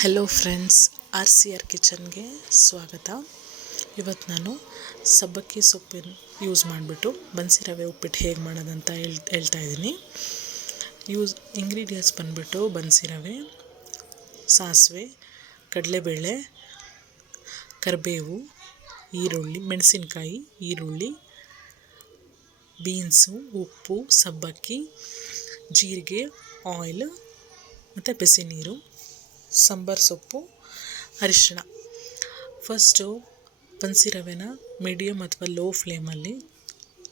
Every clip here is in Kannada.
ಹಲೋ ಫ್ರೆಂಡ್ಸ್, RCR ಕಿಚನ್ಗೆ ಸ್ವಾಗತ. ಇವತ್ತು ನಾನು ಸಬ್ಬಕ್ಕಿ ಸೊಪ್ಪಿನ ಯೂಸ್ ಮಾಡಿಬಿಟ್ಟು ಬನ್ಸಿ ರವೆ ಉಪ್ಪಿಟ್ಟು ಹೇಗೆ ಮಾಡೋದಂತ ಹೇಳ್ತಾ ಇದ್ದೀನಿ. ಇಂಗ್ರೀಡಿಯೆಂಟ್ಸ್ ಬಂದುಬಿಟ್ಟು ಬನ್ಸಿ ರವೆ, ಸಾಸಿವೆ, ಕಡಲೆಬೇಳೆ, ಕರಿಬೇವು, ಈರುಳ್ಳಿ, ಮೆಣಸಿನ್ಕಾಯಿ, ಈರುಳ್ಳಿ, ಬೀನ್ಸು, ಉಪ್ಪು, ಸಬ್ಬಕ್ಕಿ, ಜೀರಿಗೆ, ಆಯಿಲ್ ಮತ್ತು ಬಿಸಿ ನೀರು, ಸಾಂಬಾರು ಸೊಪ್ಪು, ಅರಿಶಿಣ. ಫಸ್ಟು ಬನ್ಸಿ ರವೆನ ಮೀಡಿಯಮ್ ಅಥವಾ ಲೋ ಫ್ಲೇಮಲ್ಲಿ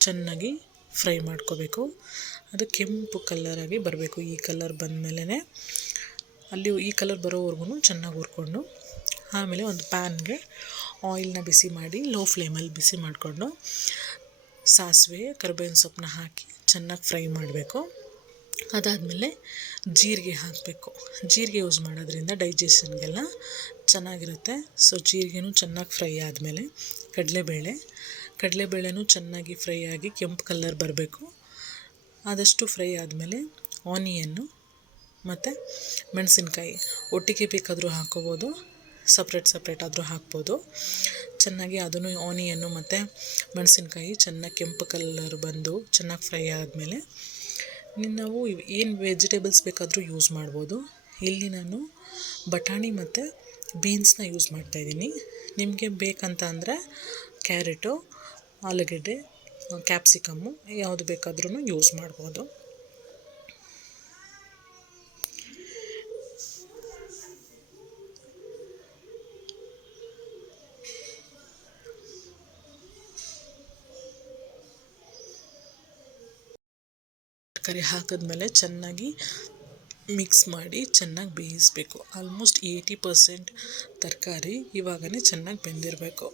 ಚೆನ್ನಾಗಿ ಫ್ರೈ ಮಾಡ್ಕೋಬೇಕು. ಅದು ಕೆಂಪು ಕಲರಾಗಿ ಬರಬೇಕು. ಈ ಕಲರ್ ಬಂದಮೇಲೆ ಅಲ್ಲಿ ಈ ಕಲರ್ ಬರೋವರೆಗೂ ಚೆನ್ನಾಗಿ ಹುರ್ಕೊಂಡು, ಆಮೇಲೆ ಒಂದು ಪ್ಯಾನ್ಗೆ ಆಯಿಲ್ನ ಬಿಸಿ ಮಾಡಿ ಲೋ ಫ್ಲೇಮಲ್ಲಿ ಬಿಸಿ ಮಾಡಿಕೊಂಡು ಸಾಸಿವೆ, ಕರಿಬೇವಿನ ಸೊಪ್ಪನ್ನ ಹಾಕಿ ಚೆನ್ನಾಗಿ ಫ್ರೈ ಮಾಡಬೇಕು. ಅದಾದಮೇಲೆ ಜೀರಿಗೆ ಹಾಕಬೇಕು. ಜೀರಿಗೆ ಯೂಸ್ ಮಾಡೋದ್ರಿಂದ ಡೈಜೆಷನ್ಗೆಲ್ಲ ಚೆನ್ನಾಗಿರುತ್ತೆ. ಸೊ ಜೀರಿಗೆನೂ ಚೆನ್ನಾಗಿ ಫ್ರೈ ಆದಮೇಲೆ ಕಡಲೆಬೇಳೆನೂ ಚೆನ್ನಾಗಿ ಫ್ರೈ ಆಗಿ ಕೆಂಪು ಕಲರ್ ಬರಬೇಕು. ಆದಷ್ಟು ಫ್ರೈ ಆದಮೇಲೆ ಆನಿಯನ್ನು ಮತ್ತು ಮೆಣಸಿನ್ಕಾಯಿ ಒಟ್ಟಿಗೆ ಬೇಕಾದರೂ ಹಾಕ್ಕೋಬೋದು, ಸಪ್ರೇಟ್ ಆದರೂ ಹಾಕ್ಬೋದು. ಚೆನ್ನಾಗಿ ಅದನ್ನು ಆನಿಯನ್ನು ಮತ್ತು ಮೆಣಸಿನ್ಕಾಯಿ ಚೆನ್ನಾಗಿ ಕೆಂಪು ಕಲರ್ ಬಂದು ಚೆನ್ನಾಗಿ ಫ್ರೈ ಆದಮೇಲೆ ನಾವು ಏನು ವೆಜಿಟೇಬಲ್ಸ್ ಬೇಕಾದರೂ ಯೂಸ್ ಮಾಡ್ಬೋದು. ಇಲ್ಲಿ ನಾನು ಬಟಾಣಿ ಮತ್ತು ಬೀನ್ಸ್ನ ಯೂಸ್ ಮಾಡ್ತಾಯಿದ್ದೀನಿ. ನಿಮಗೆ ಬೇಕಂತ ಅಂದರೆ ಕ್ಯಾರೆಟು, ಆಲೂಗೆಡ್ಡೆ, ಕ್ಯಾಪ್ಸಿಕಮ್ಮು ಯಾವುದು ಬೇಕಾದ್ರೂ ಯೂಸ್ ಮಾಡ್ಬೋದು. ತರಕಾರಿ ಹಾಕಿದ್ಮೇಲೆ ಚೆನ್ನಾಗಿ ಮಿಕ್ಸ್ ಮಾಡಿ ಚೆನ್ನಾಗಿ ಬೇಯಿಸಬೇಕು. ಆಲ್ಮೋಸ್ಟ್ 80% ತರಕಾರಿ ಇವಾಗಲೇ ಚೆನ್ನಾಗಿ ಬೆಂದಿರಬೇಕು.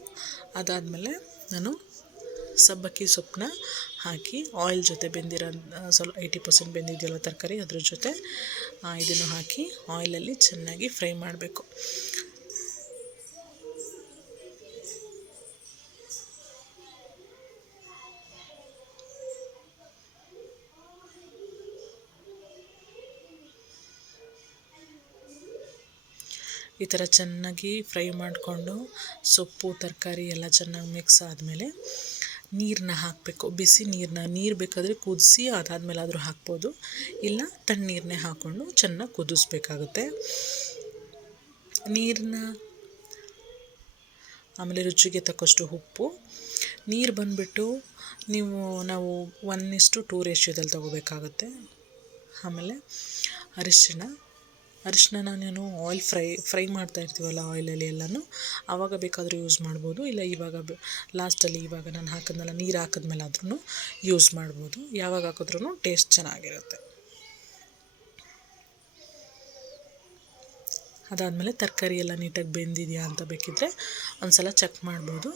ಅದಾದಮೇಲೆ ನಾನು ಸಬ್ಬಕ್ಕಿ ಸೊಪ್ಪನ್ನ ಹಾಕಿ ಆಯಿಲ್ ಜೊತೆ ಬೆಂದಿರೋ ಸ್ವಲ್ಪ 80% ಬೆಂದಿದೆಯಲ್ಲ ತರಕಾರಿ, ಅದ್ರ ಜೊತೆ ಇದನ್ನು ಹಾಕಿ ಆಯಿಲಲ್ಲಿ ಚೆನ್ನಾಗಿ ಫ್ರೈ ಮಾಡಬೇಕು. ಈ ಥರ ಚೆನ್ನಾಗಿ ಫ್ರೈ ಮಾಡಿಕೊಂಡು ಸೊಪ್ಪು ತರಕಾರಿ ಎಲ್ಲ ಚೆನ್ನಾಗಿ ಮಿಕ್ಸ್ ಆದಮೇಲೆ ನೀರನ್ನ ಹಾಕಬೇಕು. ಬಿಸಿ ನೀರು ಬೇಕಾದರೆ ಕುದಿಸಿ ಅದಾದಮೇಲೆ ಆದರೂ ಹಾಕ್ಬೋದು, ಇಲ್ಲ ತಣ್ಣೀರನ್ನೇ ಹಾಕ್ಕೊಂಡು ಚೆನ್ನಾಗಿ ಕುದಿಸ್ಬೇಕಾಗುತ್ತೆ ನೀರನ್ನ. ಆಮೇಲೆ ರುಚಿಗೆ ತಕ್ಕಷ್ಟು ಉಪ್ಪು. ನೀರು ಬಂದುಬಿಟ್ಟು ನಾವು 1:2 ರೇಷ್ಯೋದಲ್ಲಿ ತೊಗೋಬೇಕಾಗುತ್ತೆ. ಆಮೇಲೆ ಅರಿಶಿನ ನಾನು ಆಯಿಲ್ ಫ್ರೈ ಮಾಡ್ತಾ ಇರ್ತೀವಲ್ಲ ಆಯಿಲಲ್ಲಿ ಎಲ್ಲನೂ, ಆವಾಗ ಬೇಕಾದರೂ ಯೂಸ್ ಮಾಡ್ಬೋದು, ಇಲ್ಲ ಲಾಸ್ಟಲ್ಲಿ ಇವಾಗ ನಾನು ಹಾಕಿದ್ಮೇಲೆ ನೀರು ಹಾಕಿದ್ಮೇಲೆ ಆದ್ರೂ ಯೂಸ್ ಮಾಡ್ಬೋದು. ಯಾವಾಗ ಹಾಕಿದ್ರೂ ಟೇಸ್ಟ್ ಚೆನ್ನಾಗಿರುತ್ತೆ. ಅದಾದಮೇಲೆ ತರಕಾರಿ ಎಲ್ಲ ನೀಟಾಗಿ ಬೆಂದಿದೆಯಾ ಅಂತ ಬೇಕಿದ್ದರೆ ಒಂದು ಸಲ ಚೆಕ್ ಮಾಡ್ಬೋದು.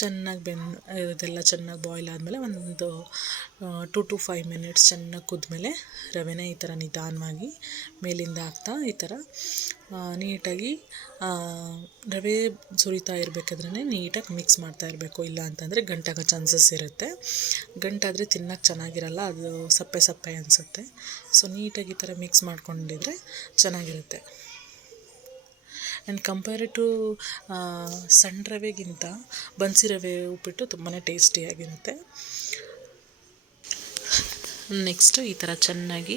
ಚೆನ್ನಾಗಿ ಇದೆಲ್ಲ ಚೆನ್ನಾಗಿ ಬಾಯ್ಲ್ ಆದಮೇಲೆ ಒಂದು 2 to 5 minutes ಚೆನ್ನಾಗಿ ಕುದ್ಮೇಲೆ ರವೆನ ಈ ಥರ ನಿಧಾನವಾಗಿ ಮೇಲಿಂದ ಹಾಕ್ತಾ ಈ ಥರ ನೀಟಾಗಿ ರವೆ ಸುರಿತಾ ಇರಬೇಕಾದ್ರೆ ನೀಟಾಗಿ ಮಿಕ್ಸ್ ಮಾಡ್ತಾ ಇರಬೇಕು. ಇಲ್ಲ ಅಂತಂದರೆ ಗಂಟಾಗೋ ಚಾನ್ಸಸ್ ಇರುತ್ತೆ. ಗಂಟಾದರೆ ತಿನ್ನೋಕ್ಕೆ ಚೆನ್ನಾಗಿರಲ್ಲ, ಅದು ಸಪ್ಪೆ ಅನಿಸುತ್ತೆ. ಸೊ ನೀಟಾಗಿ ಈ ಥರ ಮಿಕ್ಸ್ ಮಾಡ್ಕೊಂಡಿದ್ರೆ ಚೆನ್ನಾಗಿರುತ್ತೆ. ಆ್ಯಂಡ್ ಕಂಪೇರ್ ಟು ಸಣ್ಣ ರವೆಗಿಂತ ಬನ್ಸಿ ರವೆ ಉಪ್ಪಿಟ್ಟು ತುಂಬಾ ಟೇಸ್ಟಿಯಾಗಿರುತ್ತೆ. ನೆಕ್ಸ್ಟು ಈ ಥರ ಚೆನ್ನಾಗಿ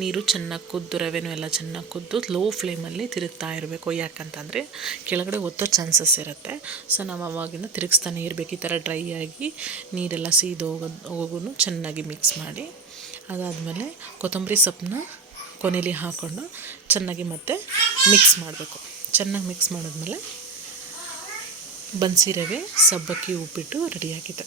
ನೀರು ಚೆನ್ನಾಗಿ ಕುದ್ದು ರವೆನೂ ಎಲ್ಲ ಚೆನ್ನಾಗಿ ಕುದ್ದು ಲೋ ಫ್ಲೇಮಲ್ಲಿ ತಿರುಗ್ತಾ ಇರಬೇಕು. ಯಾಕಂತಂದರೆ ಕೆಳಗಡೆ ಒತ್ತೋ ಚಾನ್ಸಸ್ ಇರುತ್ತೆ. ಸೊ ನಾವು ಅವಾಗಿಂದ ತಿರುಗಿಸ್ತಾನೆ ಇರಬೇಕು. ಈ ಥರ ಡ್ರೈ ಆಗಿ ನೀರೆಲ್ಲ ಹೋಗೋಗೂ ಚೆನ್ನಾಗಿ ಮಿಕ್ಸ್ ಮಾಡಿ, ಅದಾದಮೇಲೆ ಕೊತ್ತಂಬರಿ ಸೊಪ್ಪನ್ನ ಕೊನೆಯಲ್ಲಿ ಹಾಕ್ಕೊಂಡು ಚೆನ್ನಾಗಿ ಮತ್ತೆ ಮಿಕ್ಸ್ ಮಾಡಬೇಕು. ಚೆನ್ನಾಗಿ ಮಿಕ್ಸ್ ಮಾಡಿದ್ಮೇಲೆ ಬನ್ಸಿ ರವೆ ಸಬ್ಬಕ್ಕಿ ಉಪ್ಪಿಟ್ಟು ರೆಡಿಯಾಗಿದೆ.